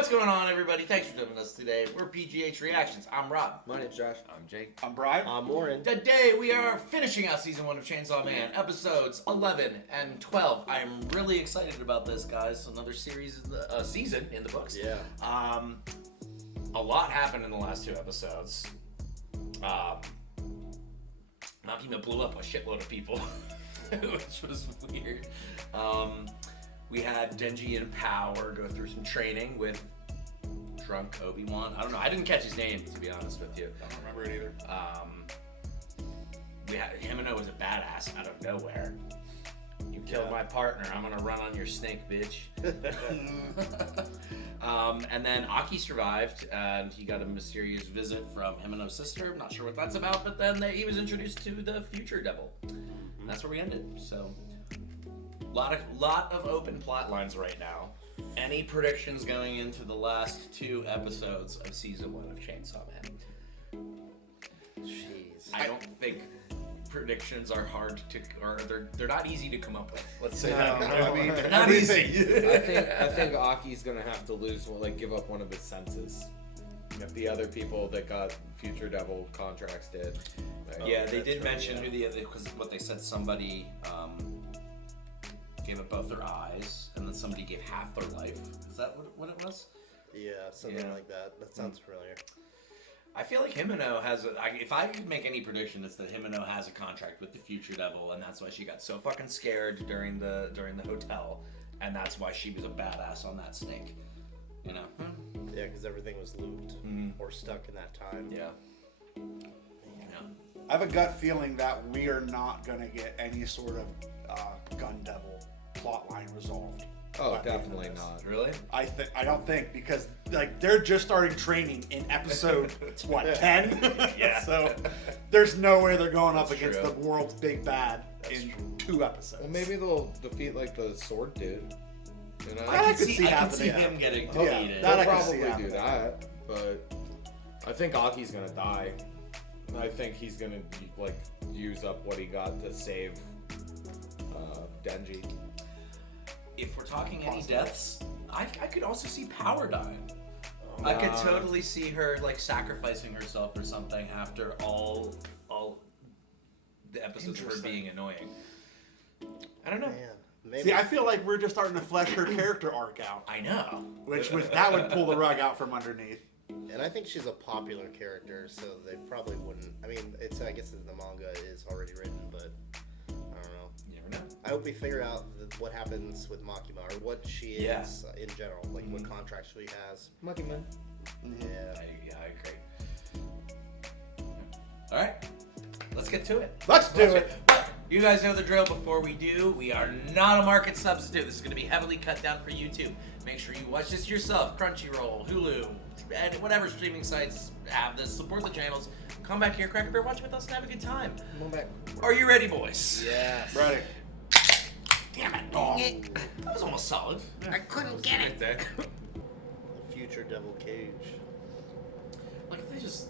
What's going on, everybody? Thanks for joining us today. We're PGH Reactions. I'm Rob. My name's Josh. I'm Jake. I'm Brian. I'm Warren. Today we are finishing out season 1 of Chainsaw Man, episodes 11 and 12. I'm really excited about this, guys. Another season in the books. Yeah. A lot happened in the last 2 episodes. Makima blew up a shitload of people, which was weird. We had Denji and Power go through some training with drunk Obi-Wan. I don't know. I didn't catch his name, to be honest with you. I don't remember it either. We had Himeno was a badass out of nowhere. You killed my partner. I'm gonna run on your snake, bitch. And then Aki survived, and he got a mysterious visit from Himeno's sister. I'm not sure what that's about, but then he was introduced to the future devil. And that's where we ended. So, lot of open plot lines right now. Any predictions going into the last 2 episodes of season 1 of Chainsaw Man? Jeez. I don't think predictions are hard to, or they're not easy to come up with. Let's say that. I mean, they're not easy. I think Aki's gonna have to give up one of his senses. If the other people that got Future Devil contracts did. Yeah, they did mention who because what they said, somebody gave up both their eyes, and then somebody gave half their life. Is that what it was? Yeah, something like that. That sounds familiar. I feel like Himeno has if I could make any prediction, it's that Himeno has a contract with the Future Devil, and that's why she got so fucking scared during the hotel, and that's why she was a badass on that snake. You know? Yeah, because everything was looped or stuck in that time. Yeah. I have a gut feeling that we are not going to get any sort of Gun Devil plotline resolved. Oh, definitely not. Really? I don't think, because like they're just starting training in episode 10. Yeah. So there's no way they're going up That's against true. the world's big bad That's in true. 2 episodes. Well, maybe they'll defeat like the sword dude. You know? I could can see see happening. him getting Oh, yeah. defeated. That They'll I can see probably do happening. that, but I think Aki's gonna die. And I think he's gonna like use up what he got to save Denji. If we're talking any deaths, I could also see Power dying. I could totally see her like sacrificing herself or something after all the episodes of her being annoying. I don't know. Man, maybe. See, I feel like we're just starting to flesh her character arc out, I know. that would pull the rug out from underneath. And I think she's a popular character, so they probably wouldn't. I mean, I guess the manga is already written, but I don't know. You never know. I hope we figure out what happens with Makima, or what she is in general, like what contracts she has. Makima. Yeah. I agree. All right, let's get to it. Let's do it. But you guys know the drill. Before we do, we are not a market substitute. This is going to be heavily cut down for YouTube. Make sure you watch this yourself. Crunchyroll, Hulu, and whatever streaming sites have this. Support the channels. Come back here, crack a beer, watch it with us, and have a good time. Come on back. Are you ready, boys? Yes. Ready. Damn it. Dang it. That was almost solid. I couldn't get it. There. The future devil cage. Like, if they just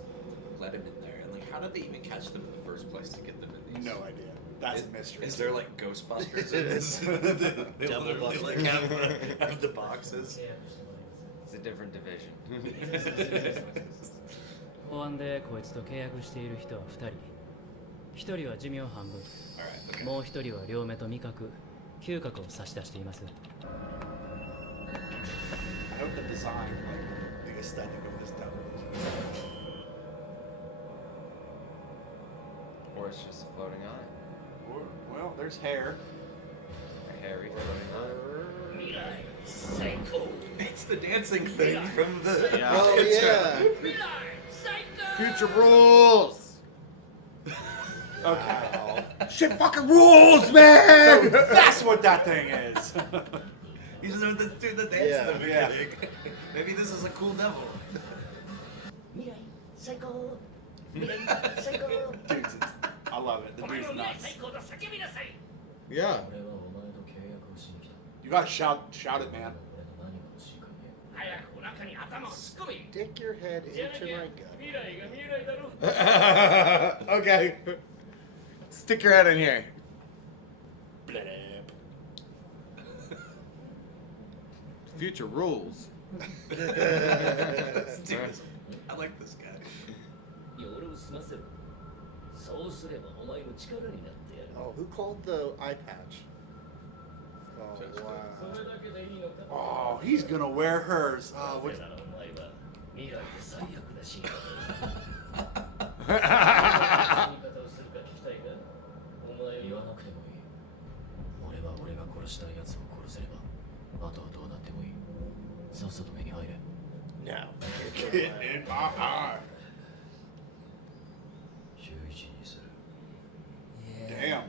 let him in there, and like, how did they even catch them in the first place to get them in these? No idea. That's a mystery. Is there like Ghostbusters in this? They Devil literally Buster. like have the boxes. It's a different division. 法案でこいつと契約している人は2人。1人は寿命半分、 Alright, okay. もう1人は両目と味覚、嗅覚を差し出しています。 I hope the design, like the aesthetic of this devil. Or it's just a floating eye. Well, there's hair. A hairy floating eye. It's the dancing thing from the. Oh yeah. Future rules. Okay. Shit fucking rules, man. So that's what that thing is. He's doing the dance in the Yeah. beginning. Maybe this is a cool devil. Dudes, I love it. The dude's nuts. Yeah. You gotta shout it, man. Stick your head into my gut. Okay. Stick your head in here. Future rules. Dude, I like this guy. いや俺を済ませろ。そうすればお前の力になってやる。 Oh, who called the eye patch? Oh, wow. それだけでいいのか。 Oh, he's gonna wear hers. Oh, な what, ぜならお前は未来で最悪な死に方をする。死に方をするか聞きたいか。お前言わなくてもいい。俺は俺が殺した奴を殺せれば、あとはどうなってもいい。さっさと目に入れ。 No. 11にする。 damn.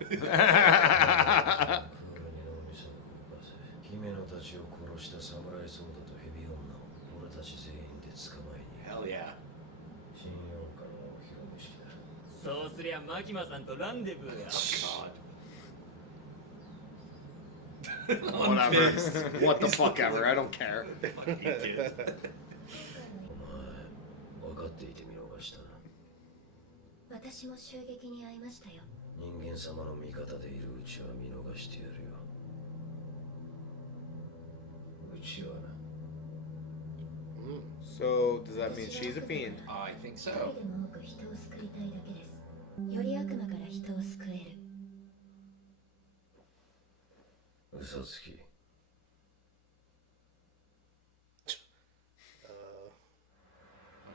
クールに脳みそを動かせ。姫野たちを殺した侍ソーダとヘビ女を俺たち全員で捕まえに。 Hell yeah. 新四課のお披露目式だ。そうすりゃマキマさんとランデブーや。 Whatever. What the fuck ever. I don't care. お前分かっていて見逃したな。私も襲撃に遭いましたよ。人間様の味方でいるうちは見逃してやるよ。うちはな。 So does that mean she's a fiend? I think 一人 so. でも多く人を救いたいだけです。より悪魔から人を救える。嘘つき。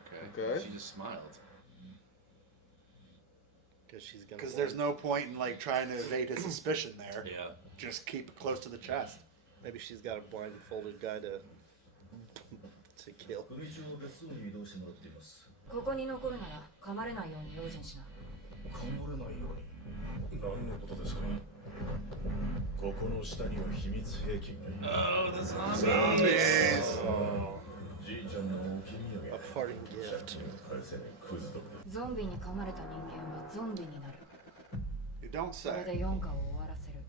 Okay. Okay. She just smiled. Because she's gonna. Because there's no point in like trying to evade his suspicion there. Yeah. Just keep it close to the chest. Maybe she's got a blindfolded guy to kill. 組長が別荘に移動してもらっています。ここに残るなら噛まれないように用心しな。噛まれないように。何のことですか。ここの下には秘密兵器が。 Oh, the zombies! じいちゃんのお気に入り。 A parting gift. 返せないクズども。ゾンビに噛まれた人間はゾンビになる。 You don't それ say. で4課を終わらせる。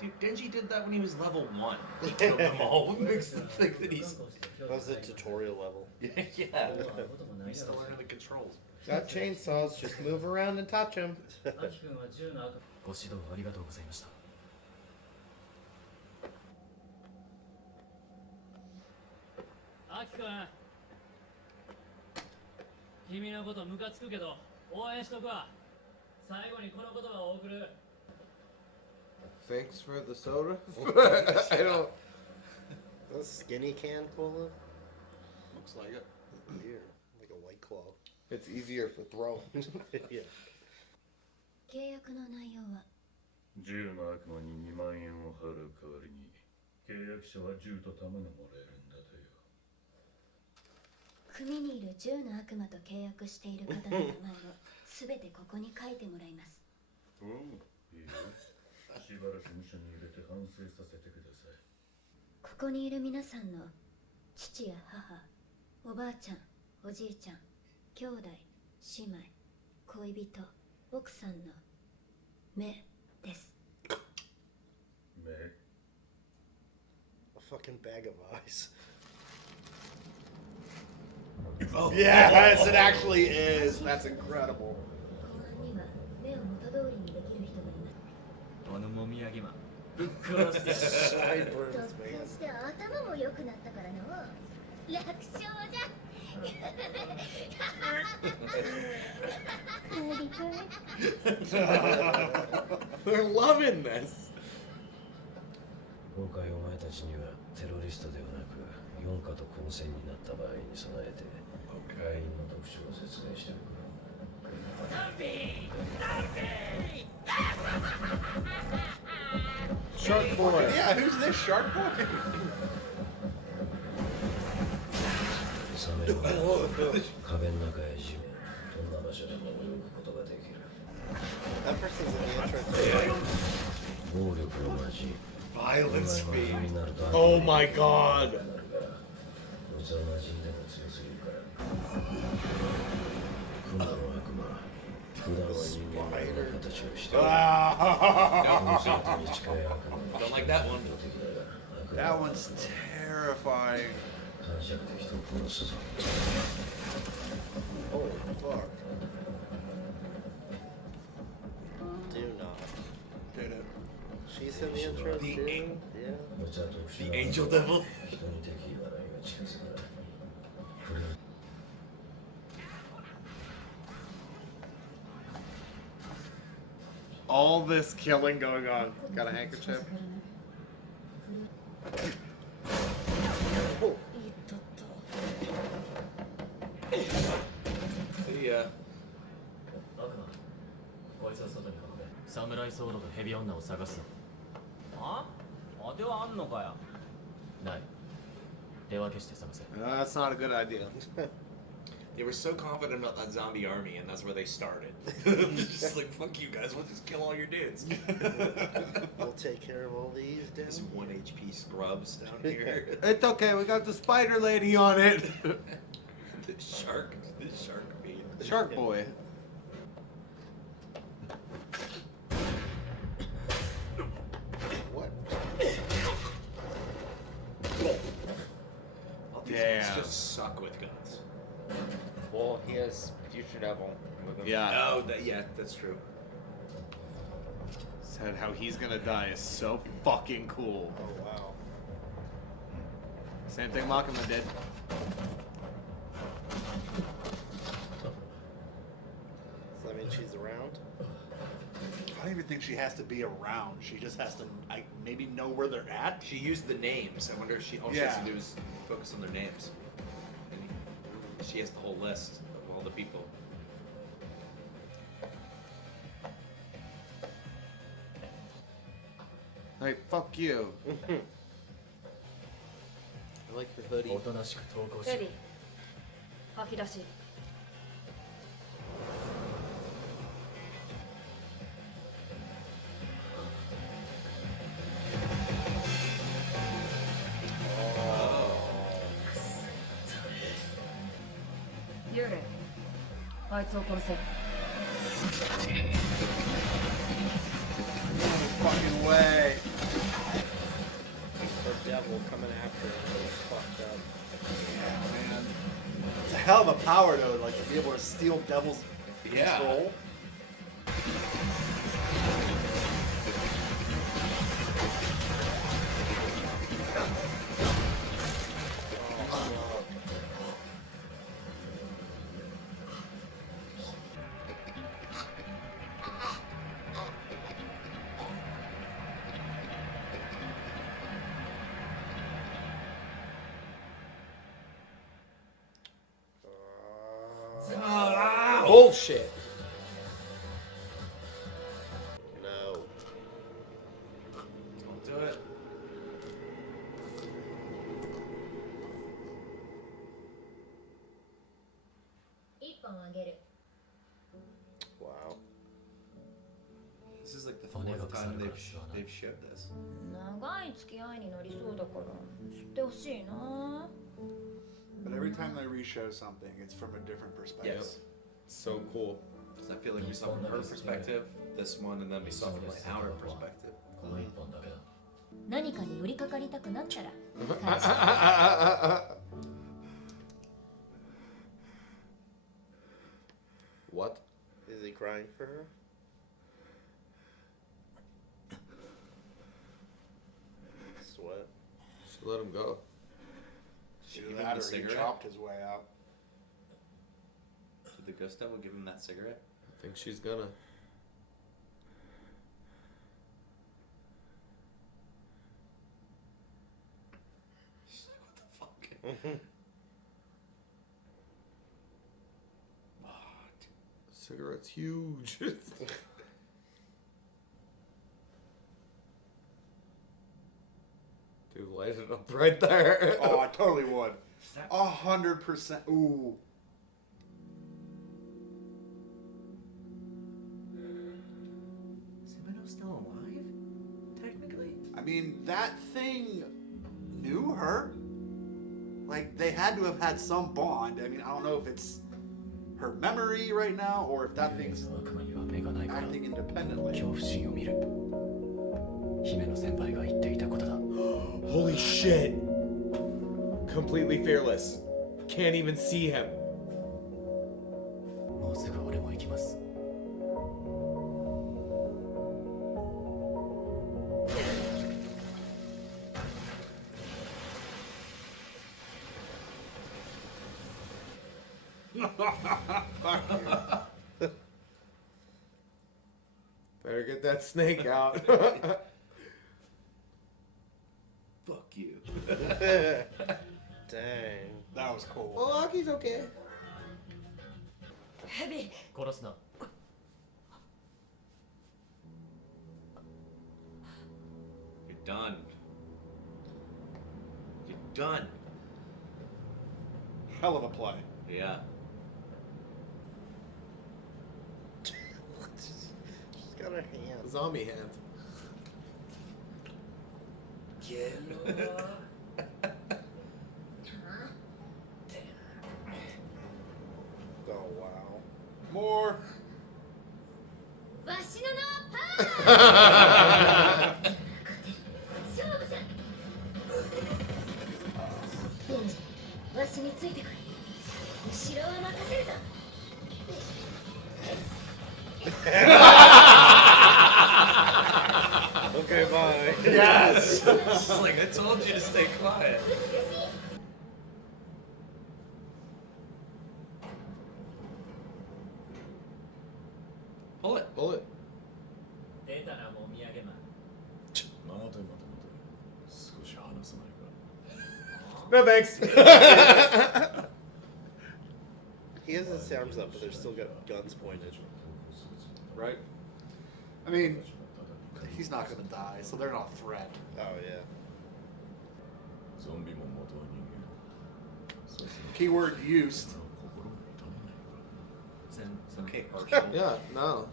Dude, Denji did that when he was level 1. He killed them all. What makes them think that he's... That was the tutorial level. Yeah. He's still learning the controls. Got chainsaws. Just move around and touch them. アキ君は銃の赤。ご指導ありがとうございました。アキ君、君のことムカつくけど応援しとくわ。最後にこの言葉を送る。 Thanks for the soda. I don't. A skinny can cola? Looks like it. Beer. Like a white claw. It's easier for throwing. Yeah. 契約の内容は銃の悪魔に2万円を払う代わりに契約者は銃と弾がもらえるんだとよ。組にいる10の悪魔と契約している方の名前をすべてここに書いてもらいます。いいよ。しばらく無所に入れて反省させてください。ここにいる皆さんの父や母、おばあちゃん、おじいちゃん、兄弟、姉妹、恋人、奥さんの目です。目。 A fucking bag of eyes. Oh, yes, it actually is. That's incredible. 公安には目を元通りにできる人がいます。このもみあげマンぶっ殺して Sideburns, 特訓 man. して頭も良くなったからの楽勝じゃ。They're loving this. 今回お前たちにはテロリストではなく4課と混戦になった場合に備えて会員の特徴を説明しておく。Shark boy. Yeah, who's this shark boy? サメは壁の中へ地面どんな場所でも泳ぐことができる。 That person's in the entrance. 暴力の街 Violence お前 fiend. はになると Oh my god. こいつは馴染んでも強すぎるからクマの悪魔普段は人間のような形をしている Ah, 生に近い悪魔 Don't like that one. の敵だ that が悪魔 one's terrifying. 感触で人を殺すぞ。 Oh, fuck. Do not. Did it. She's in the intro The too. ang- Yeah. The angel devil. All this killing going on. Got a handkerchief? Yeah. 悪魔こいつは外に運べサムライソードとヘビ女を探すぞあ当てはあんのかよない手分けして探せ That's not a good idea. They were so confident about that zombie army, and that's where they started. Just like, fuck you guys, we'll just kill all your dudes. We'll take care of all these down. This 1 HP scrubs down here. It's okay, we got the spider lady on it. The shark beam. Shark boy. What? All these Damn. guys just suck with guns. Well, he has Future Devil with him. Yeah. Oh, yeah, that's true. Said how he's gonna die is so fucking cool. Oh wow. Same thing Makima did. So that means she's around? I don't even think she has to be around. She just has to maybe know where they're at. She used the names. I wonder if all she has to Yeah. do is focus on their names. And she has the whole list of all the people. Like, fuck you. I like your hoodie. おとなしく投稿しエリー吐き出し幽霊あいつを殺せ No fucking way. Or devil coming after her. It's fucked up. Yeah, man. It's a hell of a power though, like to be able to steal Devil's Yeah. control. Bullshit. No. Don't do it. Wow. This is like the fourth time they've showed this. 長い付き合いになりそうだから知ってほしいな But every time they re-show something, it's from a different perspective. Yes. So cool. Because I feel like we saw from her perspective, this one, and then we saw from like our perspective. この一本だけだ何かに寄りかかりたくなったら What? Is he crying for her? Sweat. Just let him go. Should Either give him that the or he cigarette? chopped his way out. Did the ghost devil give him that cigarette? I think she's gonna. She's like, what the fuck? Cigarette's huge. Dude, light it up right there. Oh, I totally would. 100%. Ooh. Is Himeno still alive? Technically? I mean, that thing knew her. Like, they had to have had some bond. I mean, I don't know if it's her memory right now or if that thing's 悪魔には目がないから acting independently. 恐怖心を見る姫の先輩が言っていたことだ Holy shit. Completely fearless. Can't even see him. もうすぐ俺も行きます Fuck you. Better get that snake out. Fuck you. Dang. That was cool. Well, Aki's okay. ヘビ殺すな。 You're done. You're done. Hell of a play. Yeah. She's got her hand. Zombie hand. Oh wow. More. わしの名はパー勝負じゃベンジわしについてくれ後ろは任せるぞ Okay, bye. Yes! It's like I told you to stay quiet. Pull it. Pull it. 出たらもみあげま待て待て待て。少し話さないか。 No thanks. He has his arms up, but they're still got guns pointed. Right? I mean, he's not gonna die, so they're not a threat. Oh yeah. ゾンビも元は人間。さすが Keyword used. 心も痛まないか。 Okay, Herschel. Yeah, no.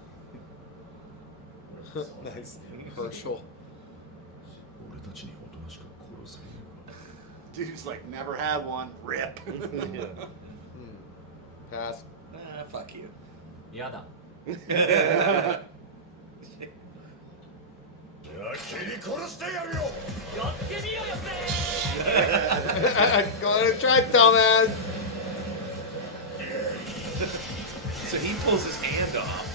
Nice. Herschel. 俺たちにおとなしく殺せるよ。 Dude's like, never had one. Rip. Yeah. Pass. Fuck you. やだ。じゃあ切り殺してやるよ。やってみようよ Go on and try, dumbass. So he pulls his hand off.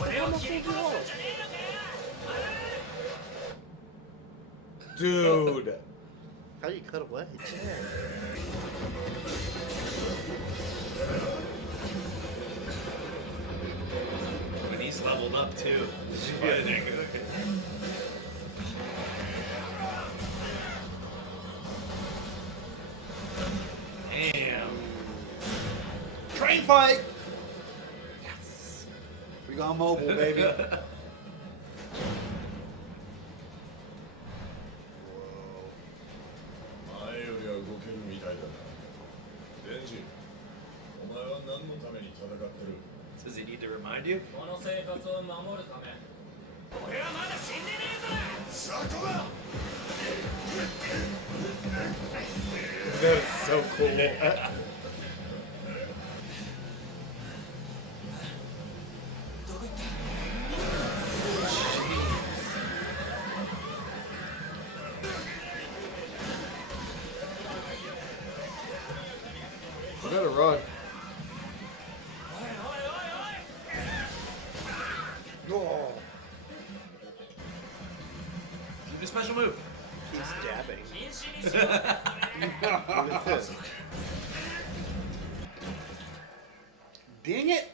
俺を切り殺すんじゃねえのかよ Dude. How do you cut away? When he's leveled up too. Damn. Train fight! Yes. We got mobile, baby. 前よりは動けるみたいだな。デンジ、お前は何のために戦ってる？ Does he need to remind you? この生活を守るため俺はまだ死んでねえぞ そこだ。 That's so cool. You gotta run. Oh, Do the special move. he's dabbing. 禁止にしろ Dang it!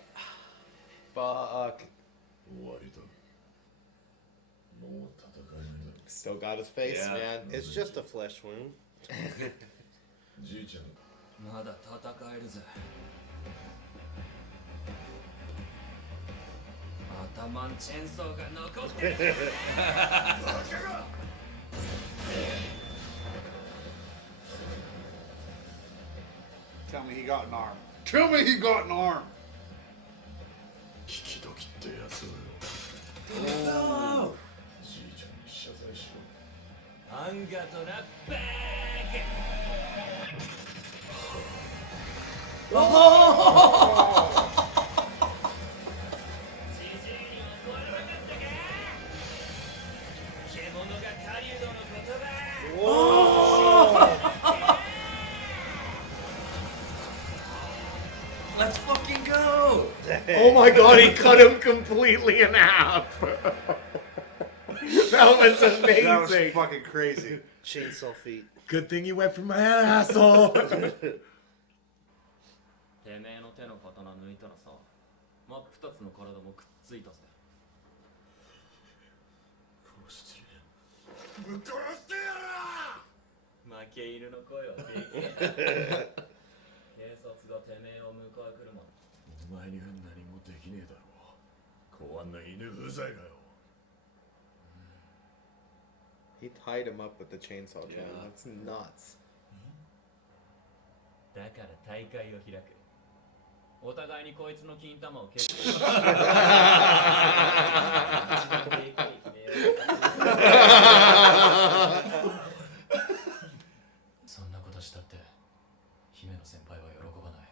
Fuck. 終わりだ。もう戦えないだろ。 Still got his face, Yeah. man. It's just a flesh wound. じいちゃん、まだ戦えるぜ頭んチェーンソーが残ってる Tell me he got an arm. Tell me he got an arm. 聞き時ってやつだよ。 No! じいちゃんに謝罪しろ。アンガとなバージジイに怒らなかったか獣が狩人の言葉 Let's fucking go! Oh my god, he cut him completely in half. That was amazing. That was fucking crazy. Chainsaw feet. Good thing you went for my head, asshole. てめえの手の刀抜いたらさ、真っ二つの体もくっついたぜ。殺してやる。ぶっ殺してや負け犬の声はでけえ。警察がてめえを迎え来るまで。お前には何もできねえだろう。公安の犬うざいがよ。He tied him up with the chainsaw chain. Yeah. That's nuts. だから大会を開く。お互いにこいつの金玉を蹴って。そんなことしたって姫の先輩は喜ばない。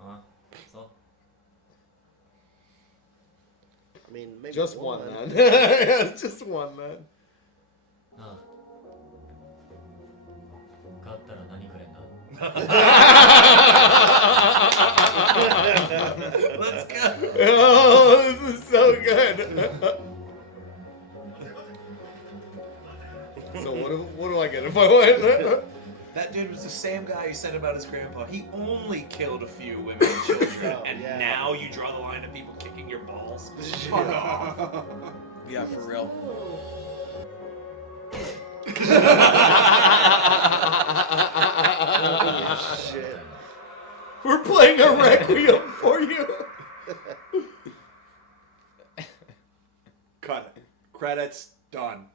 ああ、そう。I mean, maybe Just one then. Just one then. ああ。勝ったら何くれんだLet's go. Oh, this is so good. So what do I get if I win? That dude was the same guy who said about his grandpa. He only killed a few women and children, and yeah. now you draw the line of people kicking your balls. Fuck off. Yeah, for real. Shit. We're playing a requiem for you. Cut it. Credits done.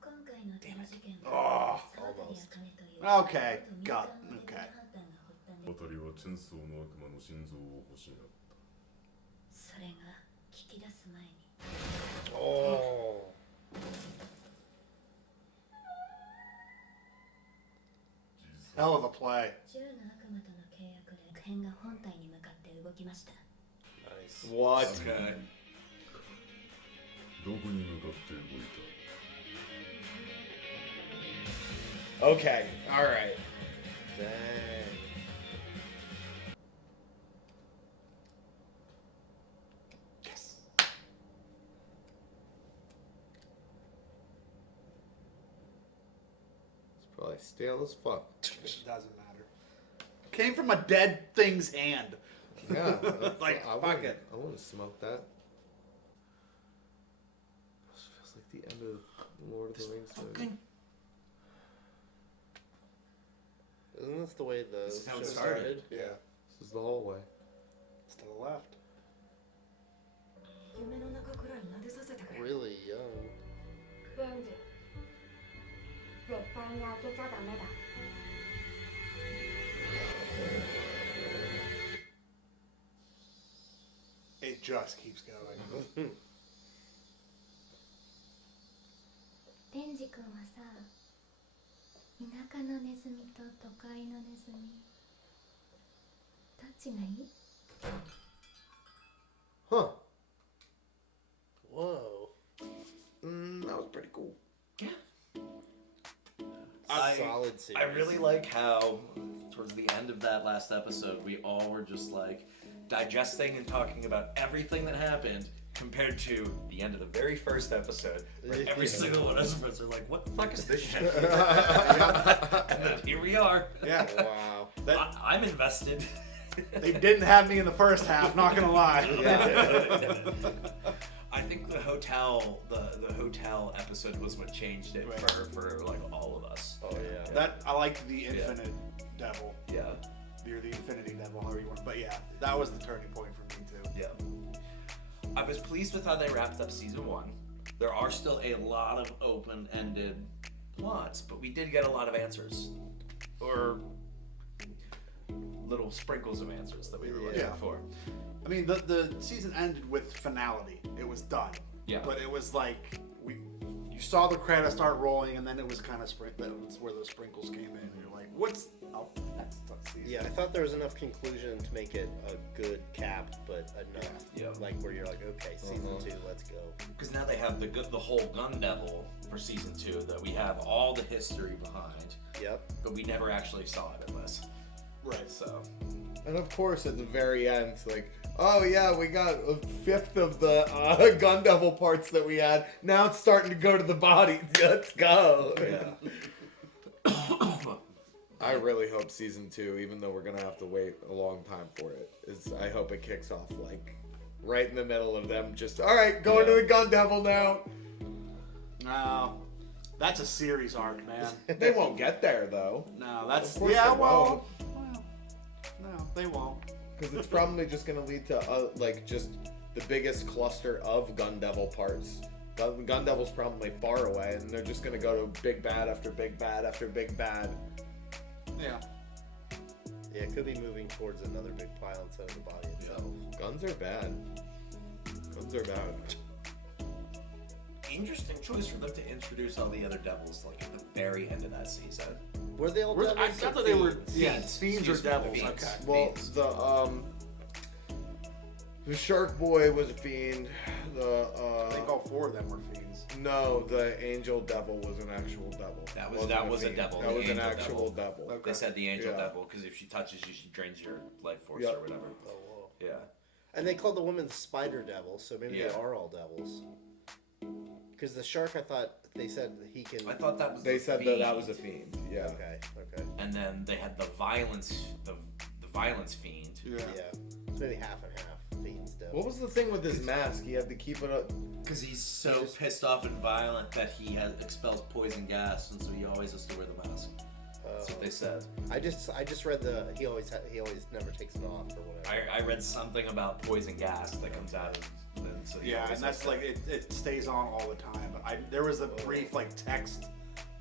今回のテーマ事件 Oh, は沢渡茜という Okay, got it. 民 Okay. 間判断が発端で渡りはチェンソーの悪魔の心臓を欲しがった。それが聞き出す前に Oh. Hell of a play. 銃の悪魔との契約で悪変が本体に向かって動きました Nice. What? Okay. どこに向かって動いた？ Okay. All right. Dang. Yes. It's probably stale as fuck. It doesn't matter. Came from a dead thing's hand. Yeah. Like, I fuck wouldn't- it. I wouldn't smoke that. This feels like the end of Lord of the Rings movie. Isn't this the way the This is how show it started. Yeah. This is the hallway. It's to the left. 夢の中くらい撫でさせてくれ Really young. レンジ絶対に開けちゃダメだ It just keeps going. デンジ君はさ田舎のネズミと都会のネズミどっちがいい Huh. Whoa. That was pretty cool. Solid series. I really like how, towards the end of that last episode, we all were just like digesting and talking about everything that happened compared to the end of the very first episode, where every single one of us are like, what the fuck is this shit? And then here we are. Yeah. Wow. I'm invested. They didn't have me in the first half, not gonna lie. I think the hotel episode was what changed it for like all of us. Oh yeah. That I liked the Infinite Devil. Yeah. Or the Infinity Devil, however you want. But yeah, that was the turning point for me too. Yeah. I was pleased with how they wrapped up season 1. There are still a lot of open-ended plots, but we did get a lot of answers. Or little sprinkles of answers that we were looking Yeah. for. I mean, the season ended with finality. It was done. Yeah. But it was like you saw the credits start rolling, and then it was kind of that's where those sprinkles came in. And you're like, what's up next season? Yeah, I thought there was enough conclusion to make it a good cap, but enough. Yeah. Like where you're like, okay, season 2, let's go. Because now they have the whole Gun Devil for season 2 that we have all the history behind, Yep. but we never actually saw it in this. Right. So. And of course, at the very end, it's like, oh yeah, we got a fifth of the Gun Devil parts that we had. Now it's starting to go to the body. Let's go. Yeah. I really hope season 2, even though we're gonna have to wait a long time for it, I hope it kicks off like right in the middle of them. Just all right, going to the Gun Devil now. No, that's a series arc, man. They won't get there though. No, that's Of course yeah. they Well, no, they won't. Because it's probably just gonna lead to like just the biggest cluster of Gun Devil parts. Gun Devil's probably far away, and they're just gonna go to big bad after big bad after big bad. Yeah. Yeah, it could be moving towards another big pile instead of the body itself. Guns are bad. Guns are bad. Interesting choice for them to introduce all the other devils like at the very end of that season. Were they all I devils? thought or they were fiends? fiends or Excuse me, devils. fiends. Okay. Well, the Shark Boy was a fiend. I think all 4 of them were fiends. No, the Angel Devil was an actual devil. That Wasn't was a fiend. devil. That The was an Angel actual Devil. devil. Okay. They said the angel Yeah. devil because if she touches you, she drains your life force Yep. or whatever. Oh, whoa. Yeah. And they called the woman Spider Devil, so maybe Yeah. they are all devils. Because the shark, I thought they said he can. I thought that was. They the said fiend. that was a fiend. Yeah. Okay. Okay. And then they had the violence fiend. Yeah. Yeah. It's maybe half and half. Fiends, devils. What was the thing with his mask? He had to keep it up. Because he's so just- pissed off and violent that he expels poison gas, and so he always has to wear the mask. That's what they said. I just read he always never takes it off or whatever. I read something about poison gas that comes out of. And so he Yeah, always and that's has like it stays on all the time. But there was a brief like text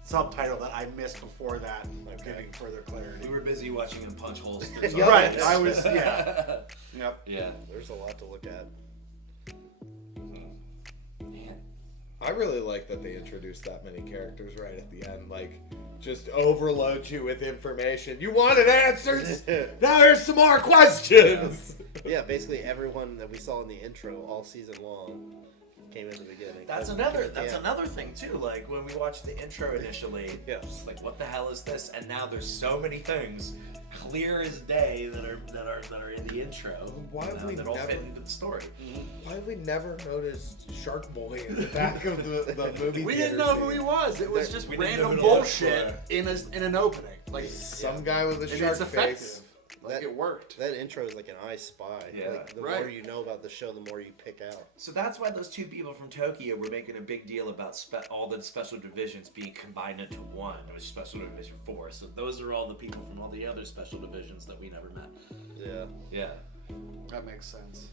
subtitle that I missed before that, giving further clarity. We were busy watching him punch holes. Yeah, right. I was. Yeah. Yep. Yeah. There's a lot to look at. I really like that they introduced that many characters right at the end. Like, just overload you with information. You wanted answers? Now here's some more questions. Yeah, basically everyone that we saw in the intro all season long came in the beginning. That's another thing too. Like when we watched the intro initially, Yeah. it's like what the hell is this? And now there's so many things clear as day that are in the intro. Why have we that all never- fit into the story? Why have we never noticed Shark Boy in the back of the movie? We theater didn't know who scene? he was. It was just we didn't know random who to look bullshit in an opening. Like Some guy with a and shark it's effective. face. Like it worked. That intro is like an I Spy. Yeah. Like, the Right. more you know about the show, the more you pick out. So that's why those 2 people from Tokyo were making a big deal about all the special divisions being combined into one. It was Special Division 4. So those are all the people from all the other special divisions that we never met. Yeah. Yeah. That makes sense.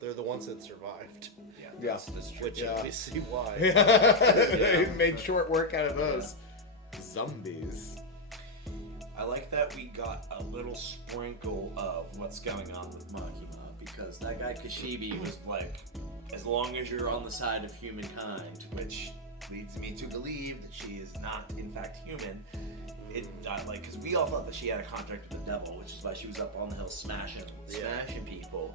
They're the ones that survived. Yeah. Yeah. That's true. Which Yeah. we see why. They made short work out of those. Zombies. I like that we got a little sprinkle of what's going on with Makima because that guy Kashibi was like, as long as you're on the side of humankind, which leads me to believe that she is not in fact human. Because we all thought that she had a contract with the devil, which is why she was up on the hill smashing people.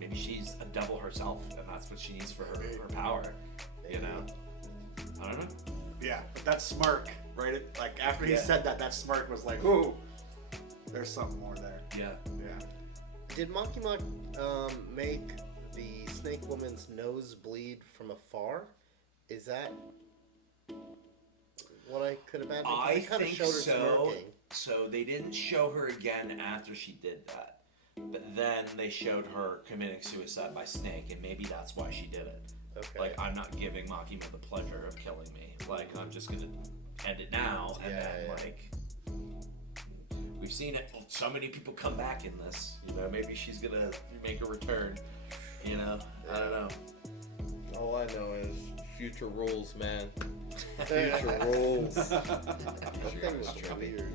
Maybe she's a devil herself, and that's what she needs for her power. You know, I don't know. Yeah, but that smirk, right? Like after he Yeah. said that smirk was like, ooh, there's something more there. Yeah. Yeah. Did Makima make the snake woman's nose bleed from afar? Is that what I could imagine? 'Cause I they kinda think showed her so. smirking. So they didn't show her again after she did that. But then they showed her committing suicide by snake, and maybe that's why she did it. Okay. Like, I'm not giving Makima the pleasure of killing me. Like, I'm just gonna end it now, and then, like... We've seen it. So many people come back in this. You know, maybe she's gonna make a return. You know? I don't know. All I know is future rules, man. Future rules. That thing was weird.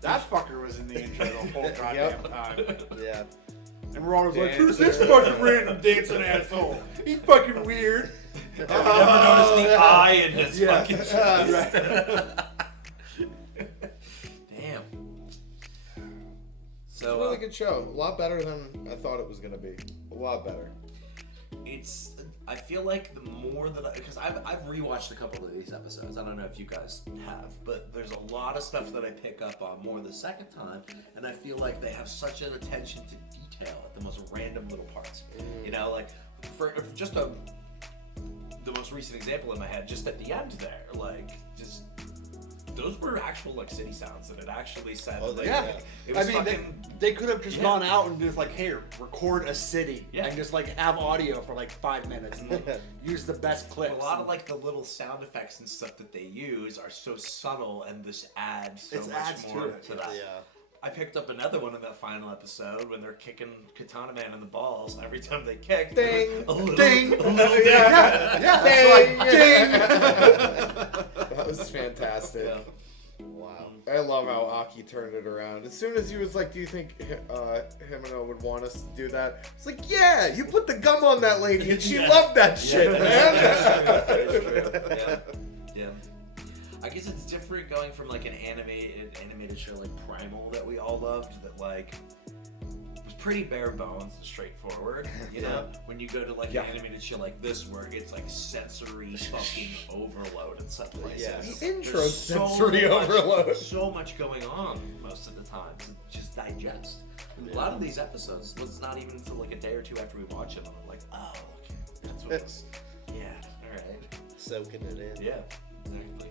That fucker was in the intro the whole goddamn time. Yeah. And we're always like, who's Dancer. this fucking random dancing asshole? He's fucking weird. Never noticed the eye in his fucking chest. Damn. It's So a really good show. A lot better than I thought it was gonna be. A lot better. I feel like the more that because I've rewatched a couple of these episodes. I don't know if you guys have, but there's a lot of stuff that I pick up on more the second time, and I feel like they have such an attention to detail at the most random little parts. You know, like for just the most recent example in my head, just at the end there, like just those were actual like city sounds, and it actually said. Oh, like, yeah. It was I mean, fucking. they could have just Yeah. gone out and just like, here, record a city, Yeah. and just like have audio for like 5 minutes, and use the best clips. A lot of like the little sound effects and stuff that they use are so subtle, and this adds so It much adds to more it, to that. Yeah. I picked up another one in that final episode when they're kicking Katana Man in the balls. Every time they kick, Ding, a little, ding, a little yeah, Ding. that's like ding. That was fantastic. Yeah. Wow. I love how Aki turned it around. As soon as he was like, "Do you think Himeno would want us to do that?" It's like, "Yeah, you put the gum on that lady, and she Yeah. loved that shit, man." Very true. Yeah. Yeah. I guess it's different going from like an animated show like Primal that we all loved, that like was pretty bare bones and straightforward. You know, when you go to like Yeah. an animated show like this, where it's like sensory fucking overload in some places. Yeah. The intro There's sensory much, overload. So much going on most of the time to just digest. And a lot of these episodes, it's not even until like a day or two after we watch them, and I'm like, oh, okay, that's what it's. Yeah, all right. Soaking it in. Yeah, exactly.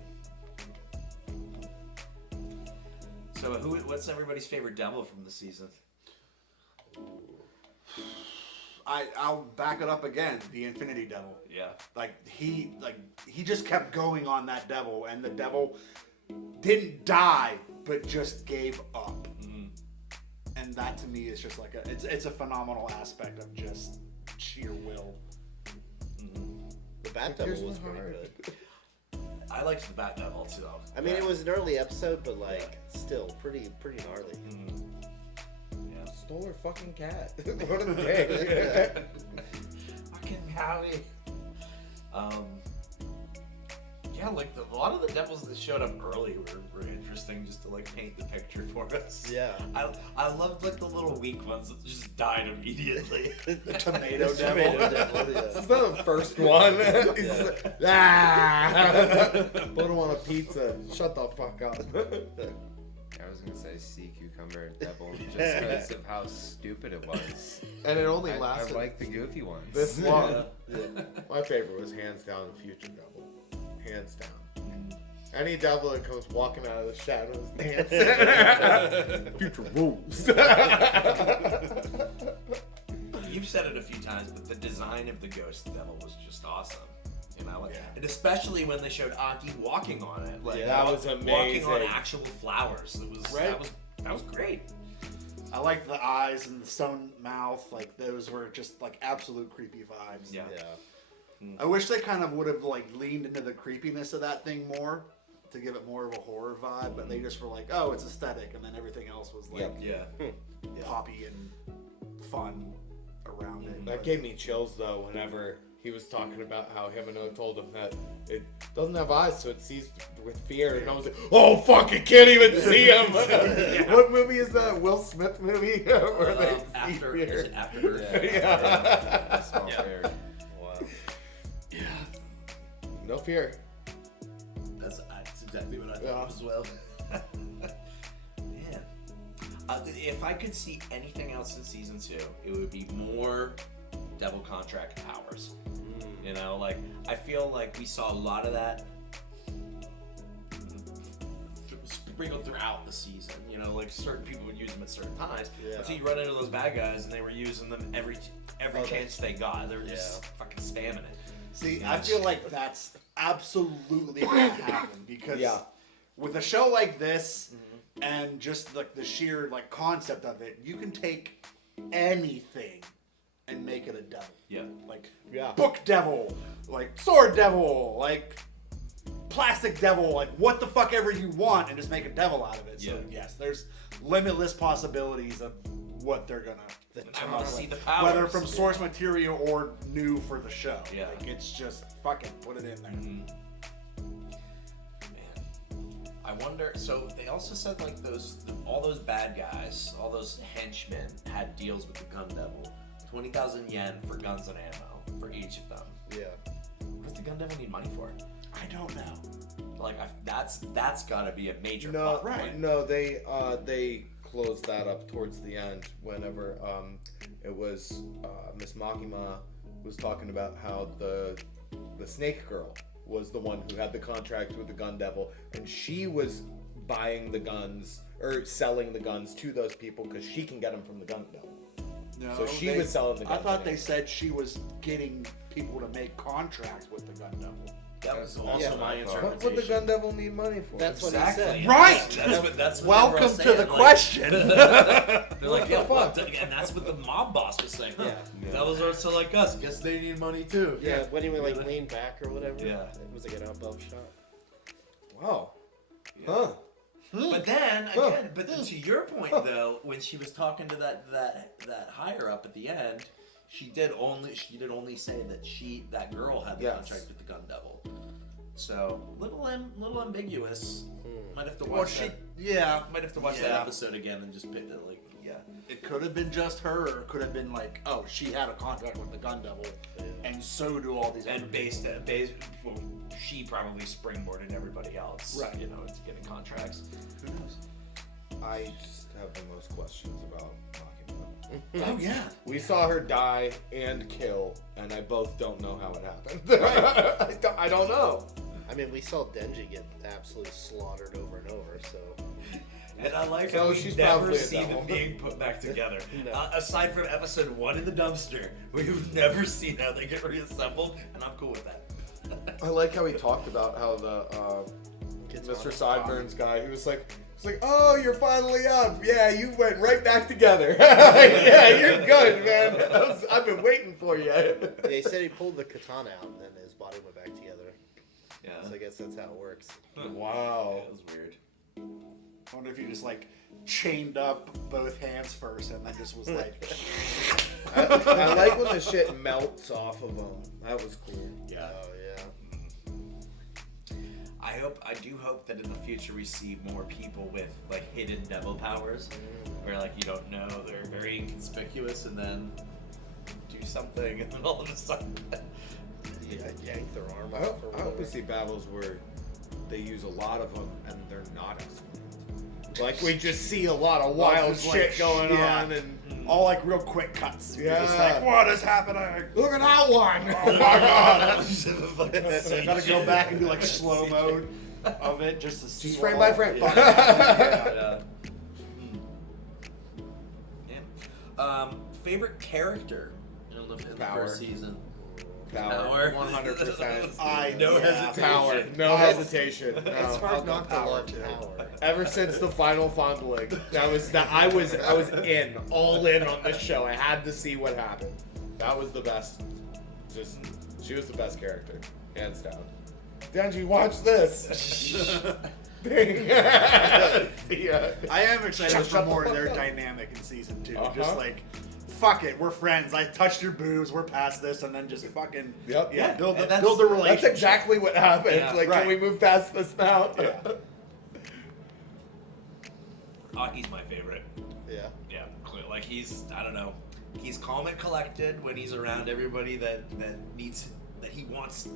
So, what's everybody's favorite devil from the season? I'll back it up again. The Infinity Devil. Yeah. He just kept going on that devil, and the devil didn't die, but just gave up. Mm-hmm. And that to me is just like it's a phenomenal aspect of just sheer will. The Bat Devil was pretty good. I liked the Bat Devil too. I mean, it was an early episode, but like, still pretty gnarly. Yeah. Stole her fucking cat. What a day. Fucking Howie. Yeah, like a lot of the devils that showed up early were interesting, just to like paint the picture for us. Yeah. I loved like the little weak ones that just died immediately. The Tomato Devil. Tomato Devil, This yeah. is not the first one. He's just like, ah! Put him on a pizza. Shut the fuck up. I was gonna say sea cucumber devil just because of how stupid it was. And it only I lasted like the goofy ones. this long. My favorite was hands down the Future Devil. Hands down. Any devil that comes walking out of the shadows dancing. Future rules. You've said it a few times, but the design of the ghost devil was just awesome. You know, like, Yeah. and especially when they showed Aki walking on it, like Yeah, that was walking on amazing. actual flowers. It was Right. that was great. I liked the eyes and the stone mouth. Like those were just like absolute creepy vibes. Yeah. Yeah. I wish they kind of would have like leaned into the creepiness of that thing more to give it more of a horror vibe, but they just were like, oh, it's aesthetic, and then everything else was like Yeah. poppy and fun around it. That gave me chills though whenever he was talking about how Himeno told him that it doesn't have eyes, so it sees with fear. And I was like, oh fuck, it can't even see him. What movie is that? Will Smith movie? Where they see After fear? is it After Earth? Yeah. Small fair. Wow. Yeah. No fear. That's exactly what I Yeah. thought as well. Yeah. If I could see anything else in season 2, it would be more devil contract powers. You know, like I feel like we saw a lot of that sprinkled throughout the season. You know, like certain people would use them at certain times. Yeah. But so you run into those bad guys, and they were using them every chance they got. They were just Yeah. fucking spamming it. See, I feel like that's absolutely gonna happen because Yeah. with a show like this and just like the sheer like concept of it, you can take anything and make it a devil. Yeah. Like Yeah. book devil, like sword devil, like plastic devil, like what the fuck ever you want, and just make a devil out of it. So Yeah. yes, there's limitless possibilities of what they're gonna. I want to see the powers. Whether from source material or new for the show. Yeah. Like it's just fucking put it in there. Man, I wonder. So they also said like all those bad guys, all those henchmen had deals with the Gun Devil. 20,000 yen for guns and ammo for each of them. Yeah. What does the Gun Devil need money for? I don't know. Like that's got to be a major No, plot point. no, they closed that up towards the end. Whenever it was Miss Makima was talking about how the snake girl was the one who had the contract with the Gun Devil, and she was buying the guns or selling the guns to those people because she can get them from the Gun Devil. No, So she was selling the guns. I thought to they him. said she was getting people to make contracts with the Gun Devil. That was also Yeah. my What interpretation. would the Gun Devil need money for? That's what he Exactly. said. Right! That's what Welcome they were to saying, the like- question. They're like, yeah, What the and that's what the mob boss was saying. Huh? Yeah. That was also like us. Guess they need money too. Yeah, when he would like lean back or whatever. Yeah. It was like an up shot. Wow. Huh. But then again, to your point though, when she was talking to that higher up at the end, she did only say that that girl had the Yes. contract with the Gun Devil. So little ambiguous. Might have to Well, watch might have to watch that Yeah. episode again and just pick it like It could have been just her, or it could have been like, oh, she had a contract with the Gun Devil, and so do all these other and people. well, she probably springboarded everybody else, Right. You know, into getting contracts. Who knows? I just have the most questions about Makima. Oh yeah. We saw her die and kill, and I both don't know how it happened. I don't know. I mean, we saw Denji get absolutely slaughtered over and over, so. And I like So how we she's never probably a see devil. them being put back together. No. Aside from episode 1 in the dumpster, we've never seen how they get reassembled, and I'm cool with that. I like how he talked about how the Kids Mr. on- Sideburns guy, he was like, oh, you're finally up. Yeah, you went right back together. Yeah, you're good, man. I've been waiting for you. Yeah, he said he pulled the katana out and then his body went back together. Yeah. So I guess that's how it works. Wow. That was weird. I wonder if you just like chained up both hands first, and then just was like, I like when the shit melts off of them. That was cool. Yeah. Oh, yeah. I do hope that in the future we see more people with like hidden devil powers, where like you don't know, they're very inconspicuous, and then do something, and then all of a sudden. Yeah, yank their arm I off hope, or I hope we whatever. see battles where they use a lot of them and they're not explained. Like we just see a lot of wild just, shit like, going yeah. on, and all like real quick cuts. You're just Yeah. like, what is happening? look at that one. Oh my god! So I gotta go back and do like slow mode of it just to see Just what frame by all- frame. Yeah. Yeah. Favorite character in the Power. first season? Power. 100%. No Yeah. hesitation. Power. No hesitation. It's No. I'll hard go not to power, love too. power. Ever since the final fondling, I was in, all in on this show. I had to see what happened. That was the best. She was the best character, hands down. Denji, watch this. Ding. Yeah. I am excited Shut for the more of fuck their up. dynamic in season 2. Uh-huh. Just like, fuck it, we're friends. I touched your boobs, we're past this, and then just fucking Yep. yeah, build the and that's- build the relationship. That's exactly what happened. Yeah. Like, Right. can we move past this now? Yeah. Aki's my favorite. Yeah. Yeah, like he's, I don't know, he's calm and collected when he's around everybody that he wants to.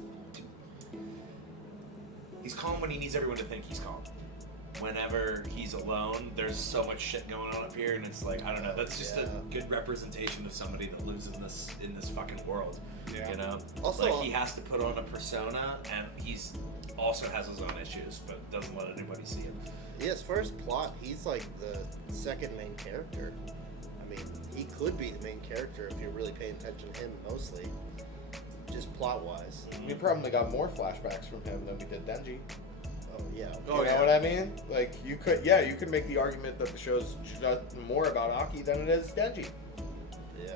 He's calm when he needs everyone to think he's calm. Whenever he's alone, there's so much shit going on up here, and it's like, I don't know, that's just a good representation of somebody that lives in this fucking world. Yeah. You know? Also- like he has to put on a persona, and he's also has his own issues, but doesn't let anybody see it. Yeah, as far as plot, he's like the second main character. I mean, he could be the main character if you're really paying attention to him mostly. Just plot wise. We probably got more flashbacks from him than we did Denji. Oh, yeah. You know what I mean? Like, you could make the argument that the show's more about Aki than it is Denji. Yeah.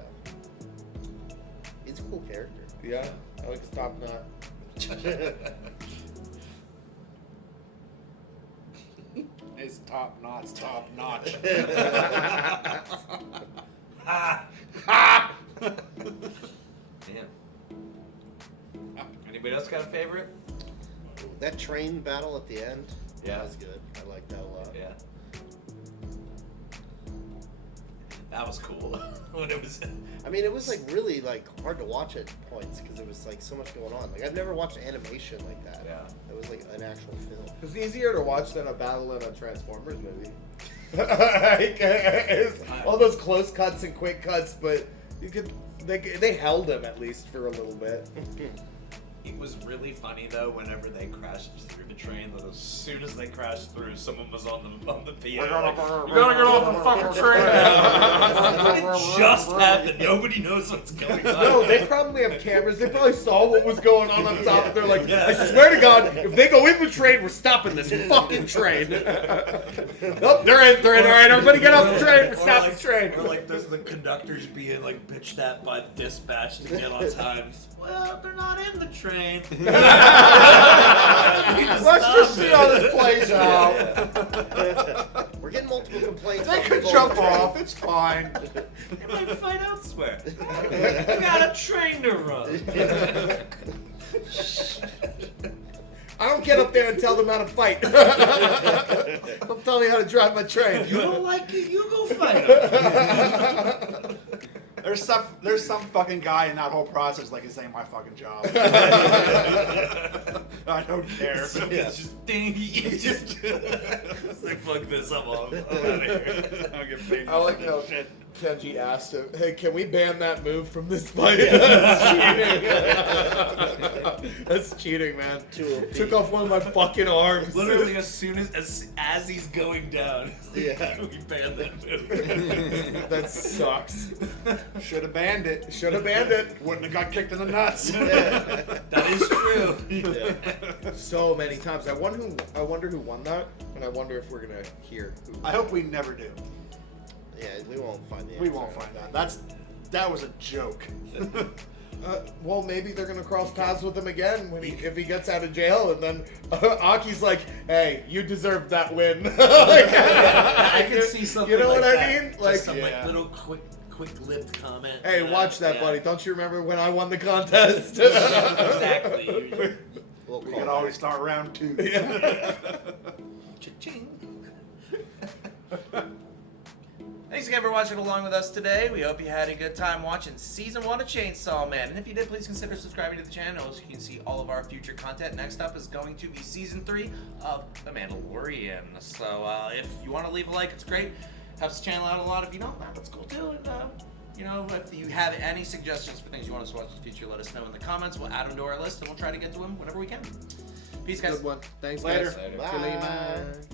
He's a cool character. Yeah, I like his top knot. His top notch. Damn. Anybody else got a favorite? That train battle at the end, Yeah. that was good. I liked that a lot. Yeah. That was cool. When it was. I mean, it was like really like hard to watch at points because there was like so much going on. Like I've never watched animation like that. Yeah. It was like an actual film. It's easier to watch than a battle in a Transformers movie. Like, it's all those close cuts and quick cuts, but they held him at least for a little bit. It was really funny though whenever they crashed through the train. That as soon as they crashed through, someone was on the piano. Like, you gotta get off the fucking train. It just happened. Nobody knows what's going on. No, they probably have cameras. They probably saw what was going on top. They're like, I swear to God, if they go in the train, we're stopping this fucking train. Nope, they're in. All right, everybody get off the train. We're stopping the train. Or like there's the conductors being like bitched at by the dispatch to get on time. Well, they're not in the train. Let's just see how this plays out. We're getting multiple complaints. They about could people jump on the off. It's fine. They might fight elsewhere. I got a train to run. I don't get up there and tell them how to fight. I'm telling you how to drive my train. You don't like it? You go fight them. There's some fucking guy in that whole process like, this ain't my fucking job. I don't care. So it's just ding. You just like fuck this. I'm off. I'm out of here. I don't get paid. I like how Kenji asked him, "Hey, can we ban that move from this fight?" That's cheating. That's cheating, man. Took off one of my fucking arms. Literally, as soon as he's going down, Yeah. we banned that move. That sucks. Should have banned it. Should have banned it. Wouldn't have got kicked in the nuts. That is true. Yeah. So many times. I wonder who won that, and I wonder if we're gonna hear who. I hope we never do. Yeah, we won't find the answer. We won't find out. That was a joke. Well, maybe they're gonna cross paths with him again if he gets out of jail, and then Aki's like, "Hey, you deserve that win." I can see something. You know like what I that. mean? Just like, some like little quick-lipped comment. "Hey, watch that, buddy. Don't you remember when I won the contest?" Exactly. We can always start round 2. Cha-ching. Thanks again for watching along with us today. We hope you had a good time watching Season 1 of Chainsaw Man. And if you did, please consider subscribing to the channel so you can see all of our future content. Next up is going to be Season 3 of The Mandalorian. So if you want to leave a like, it's great. Helps the channel out a lot. If you don't, that's cool too. And you know, if you have any suggestions for things you want us to watch in the future, let us know in the comments. We'll add them to our list and we'll try to get to them whenever we can. Peace, guys. Good one. Thanks, Later. guys. Bye.